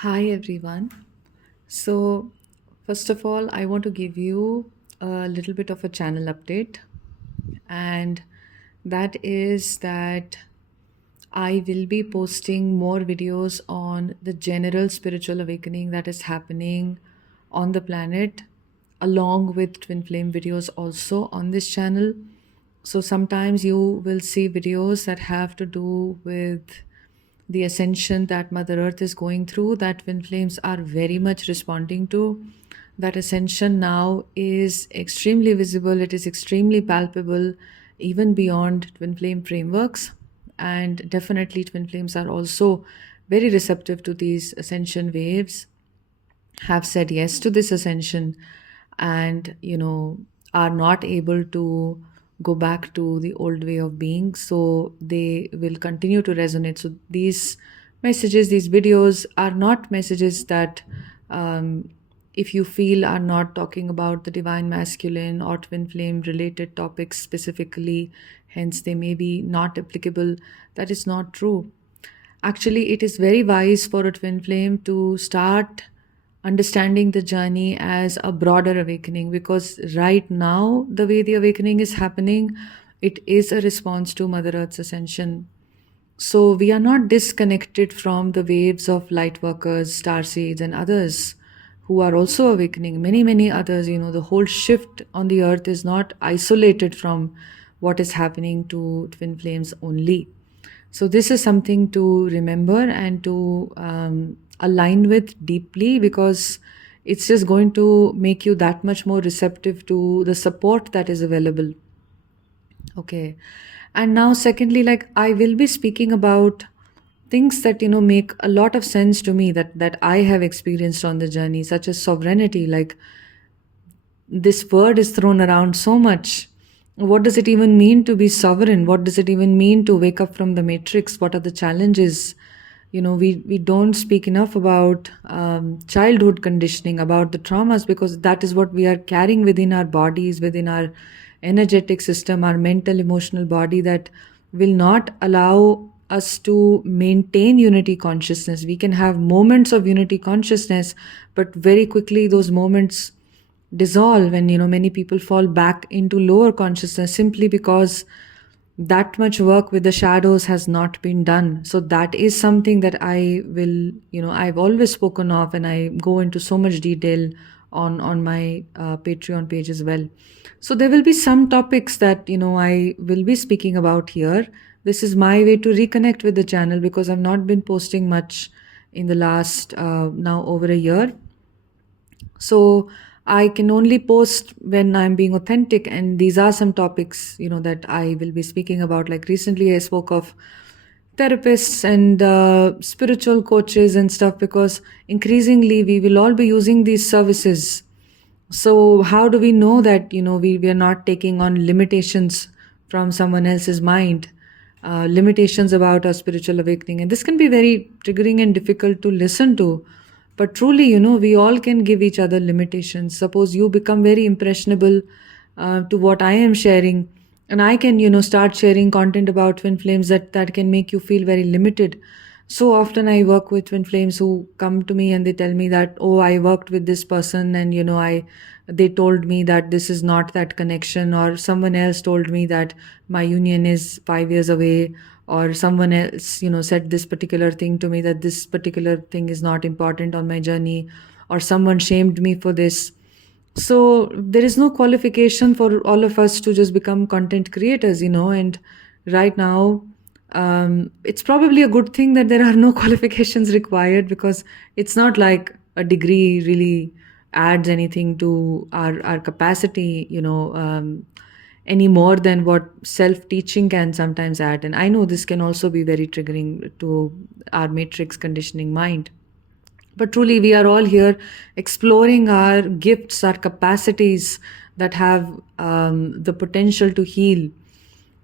Hi everyone. So, first of all, I want to give you a little bit of a channel update, and that is that I will be posting more videos on the general spiritual awakening that is happening on the planet, along with twin flame videos also on this channel. So, sometimes you will see videos that have to do with the ascension that Mother Earth is going through, that twin flames are very much responding to. That ascension now is extremely visible, it is extremely palpable, even beyond twin flame frameworks. And definitely, twin flames are also very receptive to these ascension waves, have said yes to this ascension, and are not able to go back to the old way of being, so they will continue to resonate. So these messages, these videos are not messages that, if you feel, are not talking about the divine masculine or twin flame related topics specifically, hence they may be not applicable. That is not true. Actually, it is very wise for a twin flame to start understanding the journey as a broader awakening, because right now, the way the awakening is happening, it is a response to Mother Earth's ascension. So we are not disconnected from the waves of light workers, star seeds, and others who are also awakening. Many, many others, the whole shift on the earth is not isolated from what is happening to twin flames only. So, this is something to remember and to align with deeply, because it's just going to make you that much more receptive to the support that is available. Okay. And now, secondly, like, I will be speaking about things that make a lot of sense to me, that I have experienced on the journey, such as sovereignty. Like, this word is thrown around so much. What does it even mean to be sovereign? What does it even mean to wake up from the matrix? What are the challenges? We don't speak enough about childhood conditioning, about the traumas, because that is what we are carrying within our bodies, within our energetic system, our mental, emotional body, that will not allow us to maintain unity consciousness. We can have moments of unity consciousness, but very quickly those moments dissolve, and many people fall back into lower consciousness simply because that much work with the shadows has not been done. So that is something that I will, I've always spoken of, and I go into so much detail on my Patreon page as well. So there will be some topics that I will be speaking about here. This is my way to reconnect with the channel, because I've not been posting much in the last now over a year. So I can only post when I'm being authentic, and these are some topics that I will be speaking about. Like, recently I spoke of therapists and spiritual coaches and stuff, because increasingly we will all be using these services. So how do we know that we are not taking on limitations from someone else's mind, limitations about our spiritual awakening? And this can be very triggering and difficult to listen to. But truly, we all can give each other limitations. Suppose you become very impressionable to what I am sharing, and I can start sharing content about twin flames that can make you feel very limited. So often I work with twin flames who come to me and they tell me that, oh, I worked with this person, and I they told me that this is not that connection, or someone else told me that my union is 5 years away, or someone else said this particular thing to me, that this particular thing is not important on my journey, or someone shamed me for this. So there is no qualification for all of us to just become content creators, and right now, it's probably a good thing that there are no qualifications required, because it's not like a degree really adds anything to our capacity, any more than what self-teaching can sometimes add. And I know this can also be very triggering to our matrix conditioning mind. But truly, we are all here exploring our gifts, our capacities that have the potential to heal.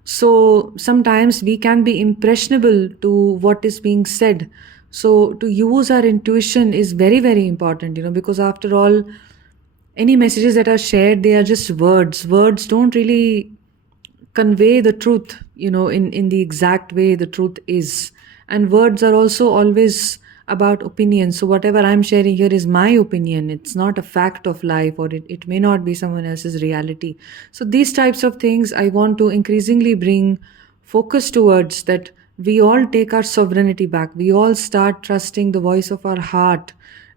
So sometimes we can be impressionable to what is being said. So to use our intuition is very, very important, because after all, any messages that are shared, they are just words. Words don't really convey the truth, in the exact way the truth is. And words are also always about opinions. So whatever I'm sharing here is my opinion. It's not a fact of life, or it may not be someone else's reality. So these types of things I want to increasingly bring focus towards, that we all take our sovereignty back. We all start trusting the voice of our heart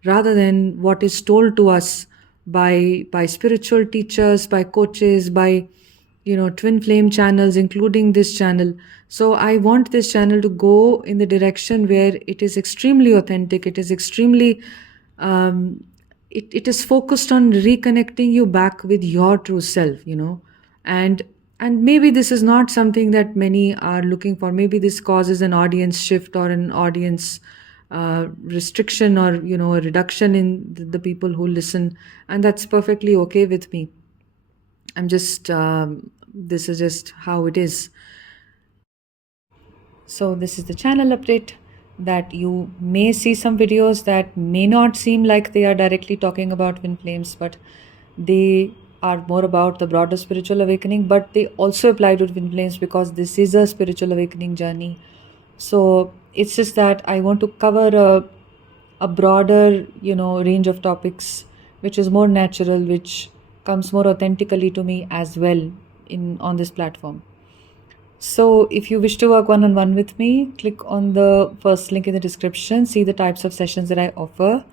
rather than what is told to us by spiritual teachers, by coaches, by twin flame channels, including this channel. So I want this channel to go in the direction where it is extremely authentic, it is extremely it is focused on reconnecting you back with your true self, and maybe this is not something that many are looking for. Maybe this causes an audience shift or an audience restriction, or a reduction in the people who listen, and that's perfectly okay with me. I'm just this is just how it is. So this is the channel update, that you may see some videos that may not seem like they are directly talking about twin flames, but they are more about the broader spiritual awakening, but they also apply to twin flames because this is a spiritual awakening journey. So it's just that I want to cover a broader range of topics, which is more natural, which comes more authentically to me as well in on this platform. So if you wish to work one-on-one with me, click on the first link in the description, see the types of sessions that I offer,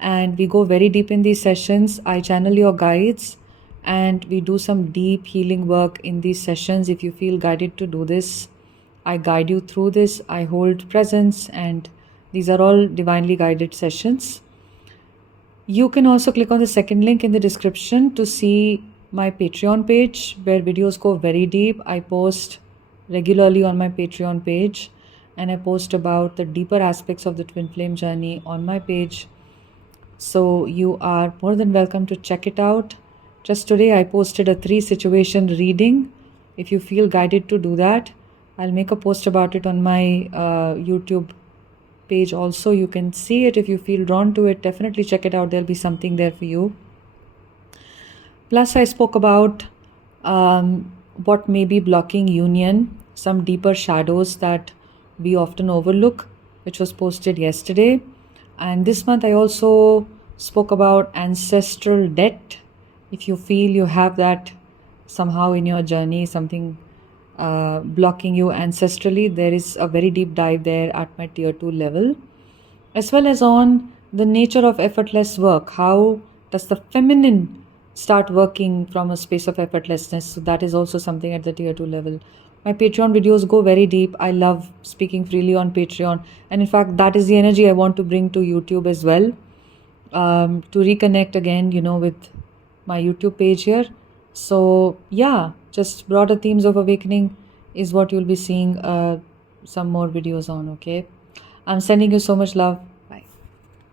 and we go very deep in these sessions. I channel your guides and we do some deep healing work in these sessions. If you feel guided to do this, I guide you through this. I hold presence, and these are all divinely guided sessions. You can also click on the second link in the description to see my Patreon page, where videos go very deep. I post regularly on my Patreon page, and I post about the deeper aspects of the twin flame journey on my page. So you are more than welcome to check it out. Just today I posted a 3 situation reading. If you feel guided to do that, I'll make a post about it on my YouTube page also. You can see it. If you feel drawn to it, definitely check it out. There'll be something there for you. Plus, I spoke about what may be blocking union, some deeper shadows that we often overlook, which was posted yesterday. And this month I also spoke about ancestral debt. If you feel you have that somehow in your journey, something blocking you ancestrally, there is a very deep dive there at my tier 2 level, as well as on the nature of effortless work. How does the feminine start working from a space of effortlessness? So that is also something at the tier 2 level. My Patreon videos go very deep. I love speaking freely on Patreon, and in fact that is the energy I want to bring to YouTube as well, to reconnect again with my YouTube page here. So yeah, just broader themes of awakening is what you'll be seeing some more videos on. Okay, I'm sending you so much love.